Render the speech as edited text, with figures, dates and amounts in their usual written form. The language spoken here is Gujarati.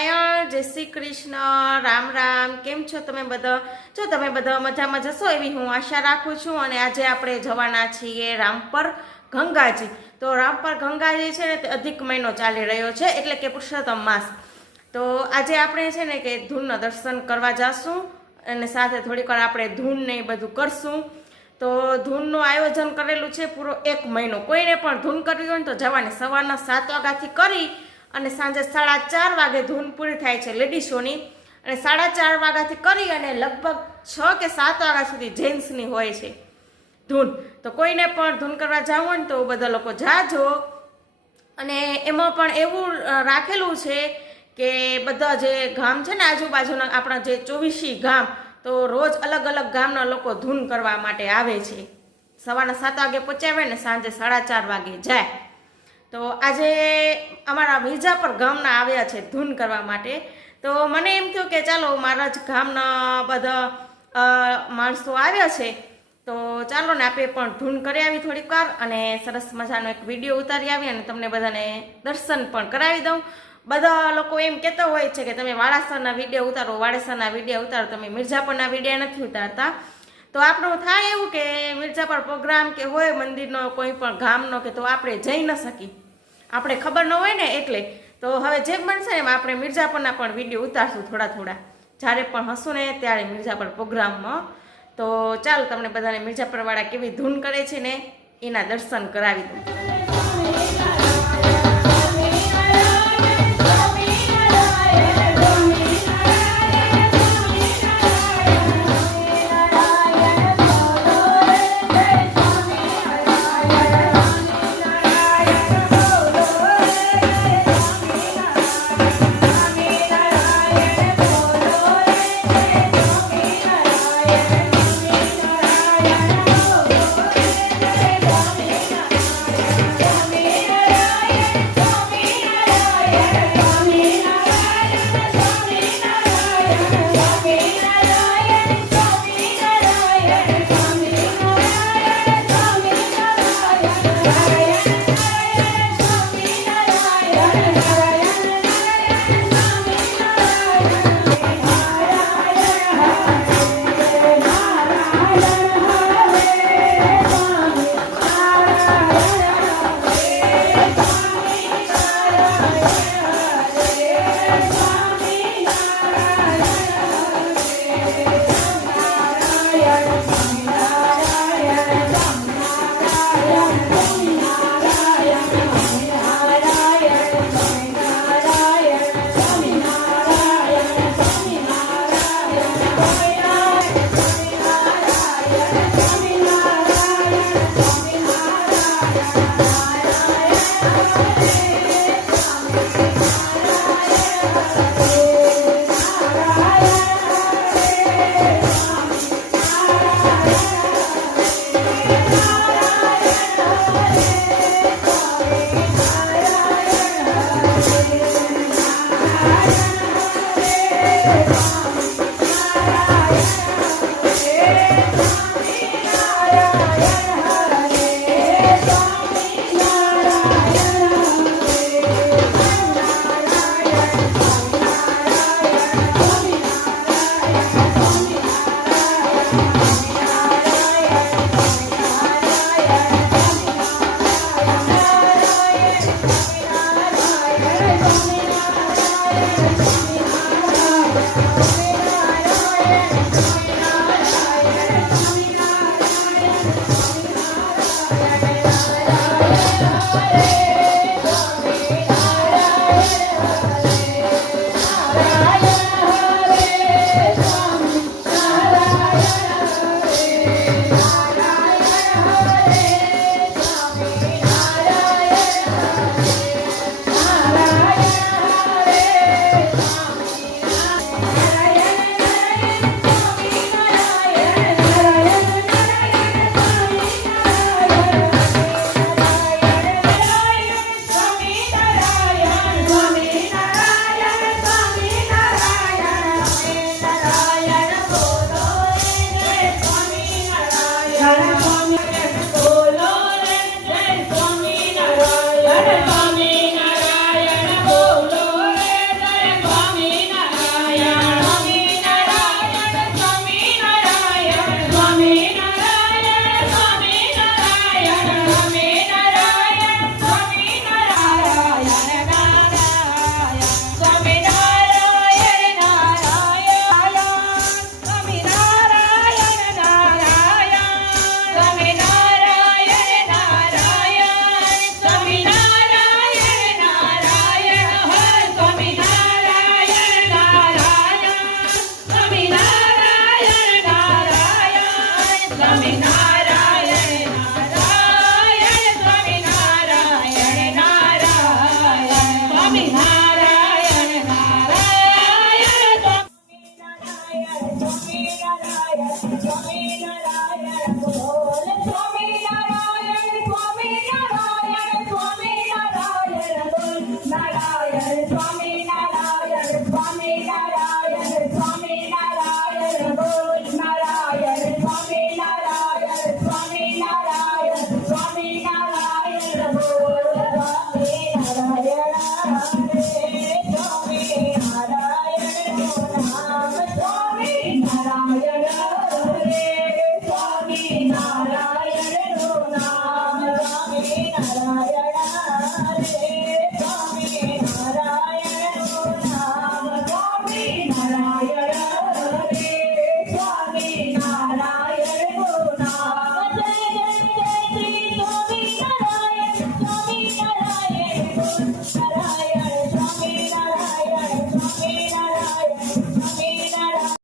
નારાયણ, જય શ્રી કૃષ્ણ, રામ રામ। કેમ છો તમે બધા? જો તમે બધા મજામાં જશો એવી હું આશા રાખું છું। અને આજે આપણે જવાના છીએ રામપર ગંગાજી। તો રામપર ગંગાજી છે ને તે અધિક મહિનો ચાલી રહ્યો છે, એટલે કે પુરુષોત્તમ માસ। તો આજે આપણે છે ને કે ધૂનના દર્શન કરવા જાશું અને સાથે થોડીક વાર આપણે ધૂન ને એ બધું કરશું। તો ધૂનનું આયોજન કરેલું છે પૂરો 1 મહિનો। કોઈને પણ ધૂન કરવી હોય ને તો જવાની સવારના 7 વાગ્યાથી કરી અને સાંજે 4:30 વાગે ધૂન પૂરી થાય છે લેડીસોની, અને 4:30 વાગ્યાથી કરી અને લગભગ 6 કે 7 વાગ્યા સુધી જેન્ટ્સની હોય છે ધૂન। તો કોઈને પણ ધૂન કરવા જવું હોય ને તો બધા લોકો જાજો। અને એમાં પણ એવું રાખેલું છે કે બધા જે ગામ છે ને આજુબાજુના આપણા જે 24 ગામ, તો રોજ અલગ અલગ ગામના લોકો ધૂન કરવા માટે આવે છે। સવારના 7 વાગે પહોંચાવે ને સાંજે 4:30 વાગે જાય। તો આજે અમારા મિર્જાપર ગામના આવ્યા છે ધૂન કરવા માટે। તો મને એમ થયું કે ચાલો મારા જ ગામના બધા માણસો આવ્યા છે, તો ચાલો ને આપણે પણ ધૂન કરી આવી થોડીક વાર, અને સરસ મજાનો એક વિડીયો ઉતારી આવી અને તમને બધાને દર્શન પણ કરાવી દઉં। બધા લોકો એમ કહેતા હોય છે કે તમે વાળાસરના વિડીયો ઉતારો, વાળાસરના વિડીયો ઉતારો, તમે મિર્જાપરના વિડીયો નથી ઉતારતા। તો આપણું થાય એવું કે મિર્જાપર પ્રોગ્રામ કે હોય મંદિરનો કોઈ પણ ગામનો, કે તો આપણે જઈ ન શકીએ, આપણે ખબર ન હોય ને એટલે। તો હવે જેમ બનશે એમ આપણે મિર્જાપરના પણ વિડીયો ઉતારશું થોડા થોડા, જ્યારે પણ હશું ને ત્યારે મિર્જાપર પ્રોગ્રામમાં। તો ચાલો તમને બધાને મિર્જાપરવાળા કેવી ધૂન કરે છે ને એના દર્શન કરાવી દઉં।